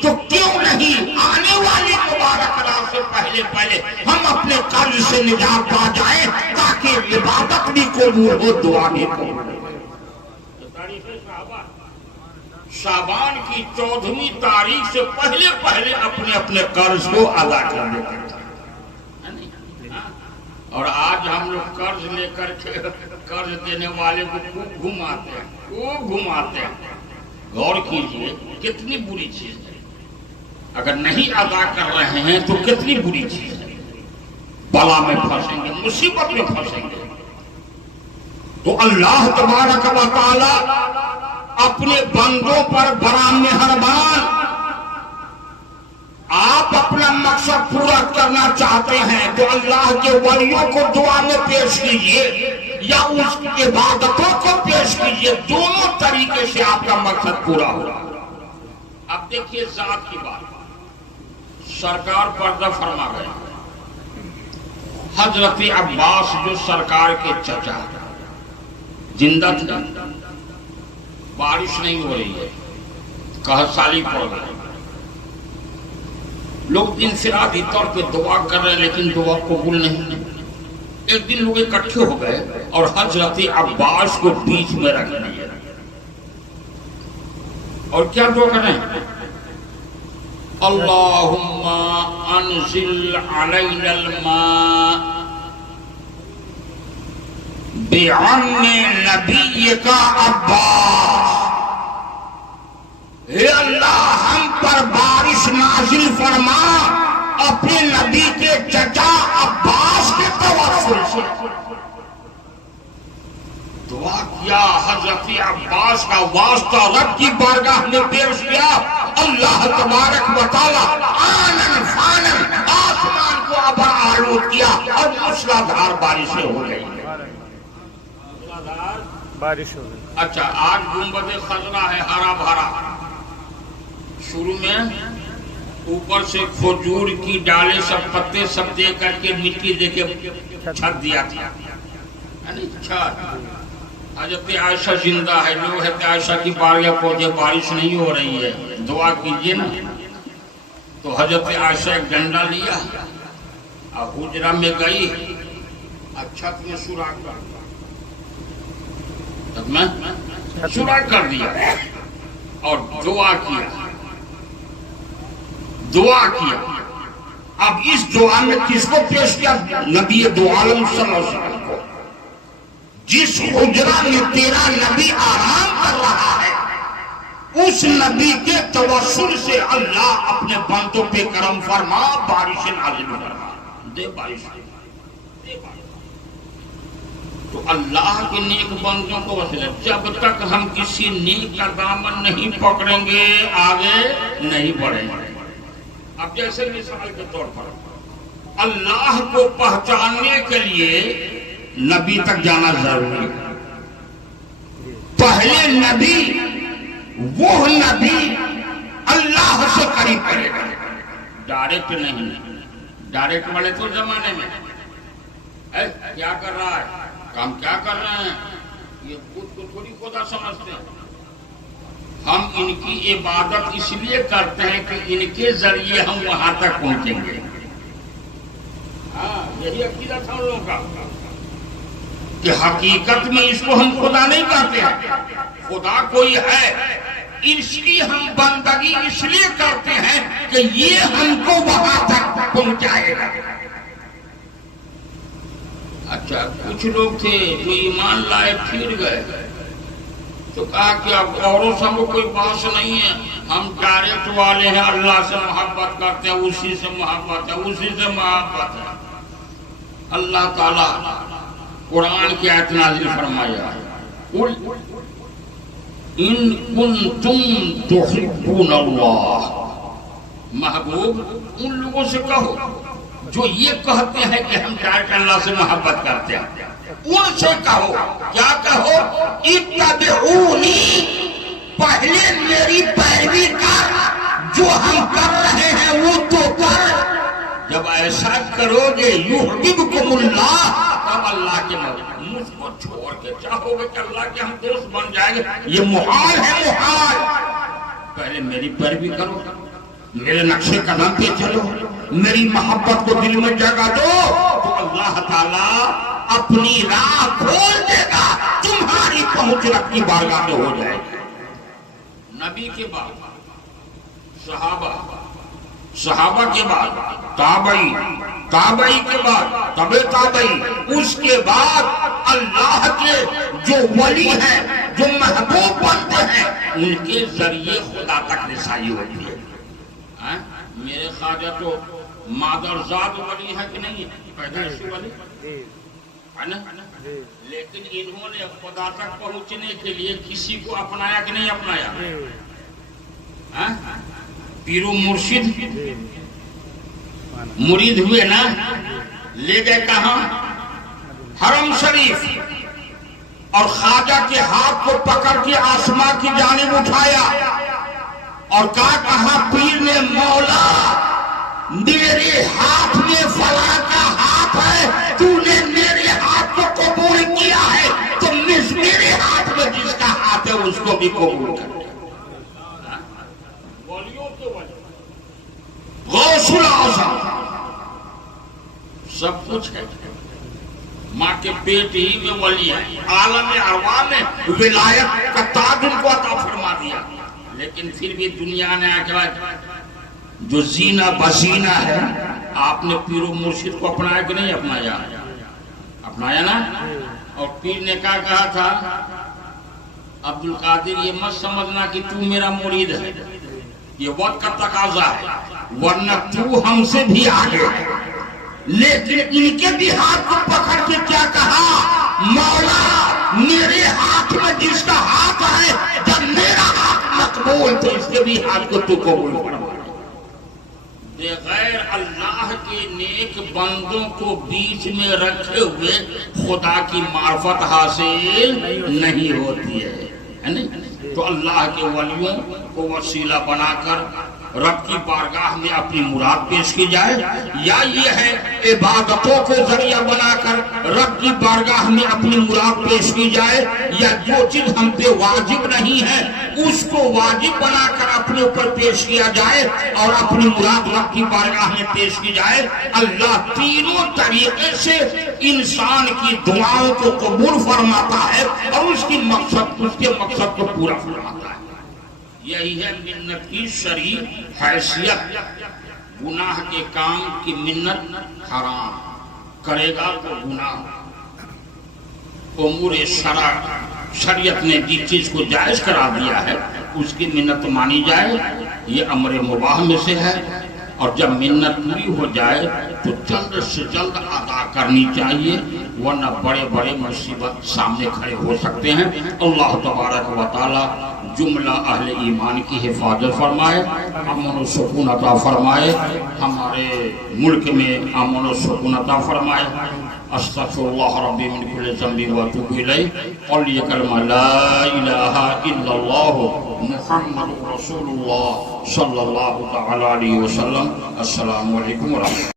تو کیوں نہیں آنے والی مبارک رات سے پہلے ہم اپنے قرض سے نجات پا جائیں تاکہ عبادت بھی قبول ہو، دعا بھی قبول ہو. شعبان کی 14ویں تاریخ سے پہلے اپنے قرض کو ادا کر دیتے تھے. اور آج ہم لوگ قرض لے کر کے قرض دینے والے کو خوب گھماتے ہیں. غور کیجئے کتنی بری چیز ہے. اگر نہیں ادا کر رہے ہیں تو کتنی بری چیز ہے. بلا میں پھنسیں گے, مصیبت میں پھنسیں گے. تو اللہ تبارک و تعالی اپنے بندوں پر بڑا مہربان. آپ اپنا مقصد پورا کرنا چاہتے ہیں تو اللہ کے ولیوں کو دعا میں پیش کیجئے یا اس کی عبادتوں کو پیش کیجئے. دونوں طریقے سے آپ کا مقصد پورا ہوگا. اب دیکھیے ذات کی بات. سرکار پردہ فرما گئے. حضرت عباس جو سرکار کے چچا زندہ تھے, بارش نہیں ہو رہی ہے, قحط سالی پڑ گئی. لوگ انفرادی طور پہ دعا کر رہے ہیں لیکن دعا قبول نہیں. ایک دن لوگ اکٹھے ہو گئے اور حضرت عباس کو بیچ میں رکھ دیا اور کیا دعا کر رہے ہیں؟ اللہم انزل علینا الماء بعم نبیک عباس. اے اللہ ہم پر بارش نازل فرما اپنے نبی کے چچا عباس کے توسل سے. دعا کیا. حضرت عباس کا واسطہ رب کی بارگاہ میں پیش کیا. اللہ تبارک و تعالی آنن فانن آسمان کو ابر آلود کیا اور موسلادھار بارشیں ہو گئی. بارش ہو گئی. اچھا, آج گنبد خضرا ہے ہرا بھرا. شروع میں اوپر سے کھجور کی ڈالیں سب پتے سب دے کر کے مٹی دے کے چھت دیا تھا. حضرت عائشہ زندہ ہے. لوگ ہے کہ عائشہ کی بارگاہ پہنچے, بارش نہیں ہو رہی ہے, دعا کیجیے نا. تو حضرت عائشہ ایک ڈنڈا لیا اور حجرہ میں گئی, چھت میں سوراخ کر دیا اور دعا کیا. اب اس دعا میں کس کو پیش کیا؟ نبی دو عالم صلی اللہ علیہ وسلم کو. جس حجرہ میں تیرا نبی آرام کر رہا ہے اس نبی کے توسل سے اللہ اپنے بندوں پہ کرم فرما, بارش نازل فرما دے. بارش تو اللہ کے نیک بندوں کو وسیلہ. جب تک ہم کسی نیک کا دامن نہیں پکڑیں گے آگے نہیں بڑھیں گے. اب جیسے مثال کے طور پر اللہ کو پہچاننے کے لیے نبی تک جانا ضروری ہے. پہلے نبی وہ نبی اللہ سے قریب کرے گا, ڈائریکٹ نہیں. ڈائریکٹ والے تو زمانے میں کیا کر رہا ہے, کام کیا کر رہے ہیں, یہ خود کو تھوڑی خدا سمجھتے ہیں. ہم ان کی عبادت اس لیے کرتے ہیں کہ ان کے ذریعے ہم وہاں تک پہنچیں گے. یہی عقیدہ تھا ان لوگوں کا کہ حقیقت میں اس کو ہم خدا نہیں کہتے ہیں. خدا کوئی ہے, اس کی ہم بندگی اس لیے کرتے ہیں کہ یہ ہم کو وہاں تک پہنچائے گا. اچھا, کچھ لوگ تھے جو ایمان لائے پھر گئے تو کہا کہ اب اوروں سے ہم کو کوئی بات نہیں ہے, ہم ڈائریکٹ والے ہیں, اللہ سے محبت کرتے ہیں, اسی سے محبت ہے, اسی سے محبت ہے. اللہ تعالیٰ قرآن کی آیت نازل فرمایا, ان کنتم تحبون اللہ. محبوب ان لوگوں سے کہو جو یہ کہتے ہیں کہ ہم ڈائریکٹ اللہ سے محبت کرتے ہیں, ان سے کہو. کیا کہو؟ اتبعونی, پہلے میری پیروی کر, جو ہم کر رہے ہیں وہ تو کر. جب ایسا کرو گے یحببکم اللہ, تب اللہ کے مجھ کو چھوڑ کے چاہو گے کہ اللہ کے ہم دوست بن جائیں گے. یہ محال ہے, محال. پہلے میری پیروی کرو, میرے نقشے قدم پہ چلو, میری محبت کو دل میں جگہ دو, تو اللہ تعالیٰ اپنی راہ کھول دے گا, تمہاری پہنچ رب کی بارگاہ میں ہو جائے گی. نبی کے بعد صحابہ کے بعد تابعی، تابعی کے بعد تبع تابعی، اس کے بعد اللہ کے جو ولی ہیں، جو محبوب بنتے ہیں، ان کے ذریعے خدا تک رسائی ہوتی ہے۔ میرے خواجہ تو مادرزاد ولی ہے کہ نہیں؟ پیدائشی ولی ہے نا؟ لیکن انہوں نے خدا تک پہنچنے کے لیے کسی کو اپنایا کہ نہیں اپنایا؟ پیر و مرشد مرید ہوئے نا، لے گئے کہاں؟ حرم شریف، اور خواجہ کے ہاتھ کو پکڑ کے آسمان کی جانب اٹھایا اور کہا پیر نے مولا میرے ہاتھ میں فلاں کا ہاتھ ہے، تو نے میرے ہاتھ کو قبول کیا ہے، تو میرے ہاتھ میں جس کا ہاتھ ہے اس کو بھی قبول کر۔ غوث الاعظم سب کچھ ہے، ماں کے پیٹ ہی میں ولی ہے، عالم ارواح میں ولایت کا تاج ان کو عطا فرما دیا، لیکن پھر بھی دنیا نے جو زینہ بزینہ ہے، آپ نے پیر و مرشد کو اپنایا کہ نہیں اپنایا؟ اپنایا نا؟ اور پیر نے کیا کہا تھا؟ عبد القادر یہ مت سمجھنا کہ تو میرا مرید ہے، یہ وقت کا تقاضا ہے، ورنہ تو ہم سے بھی آگے ہے۔ لیکن ان کے بھی ہاتھ کو پکڑ کے کیا کہا؟ مولا میرے ہاتھ میں جس کا ہاتھ ہے، جب میرا ہاتھ مقبول تو اس کے بھی ہاتھ کو تو قبول فرما۔ بغیر اللہ کے نیک بندوں کو بیچ میں رکھے ہوئے خدا کی معرفت حاصل نہیں ہوتی ہے، تو اللہ کے ولیوں کو وسیلہ بنا کر رب کی بارگاہ میں اپنی مراد پیش کی جائے، یا یہ ہے عبادتوں کو ذریعہ بنا کر رب کی بارگاہ میں اپنی مراد پیش کی جائے، یا جو چیز ہم پہ واجب نہیں ہے اس کو واجب بنا کر اپنے اوپر پیش کیا جائے اور اپنی مراد رب کی بارگاہ میں پیش کی جائے۔ اللہ تینوں طریقے سے انسان کی دعاؤں کو قبول فرماتا ہے اور اس کے مقصد کو پورا فرماتا ہے۔ یہی ہے منت کی شرعی حیثیت۔ گناہ کے کام کی منت حرام، کرے گا تو گناہ۔ امور شریعت نے جس چیز کو جائز کرا دیا ہے اس کی منت مانی جائے، یہ امر مباح میں سے ہے، اور جب منت پوری ہو جائے تو جلد سے جلد ادا کرنی چاہیے، ورنہ بڑے بڑے مصیبت سامنے کھڑے ہو سکتے ہیں۔ اللہ تبارک و تعالی جملہ اہل ایمان کی حفاظت فرمائے، امن و سکون عطا فرمائے، ہمارے ملک میں امن و سکون عطا فرمائے۔ استغفر اللہ ربی من کل ذنب واتوب الیہ، قولی کلمہ لا الہ الا اللہ محمد رسول اللہ صلی اللہ تعالی علیہ وسلم۔ السلام علیکم ورحمۃ اللہ۔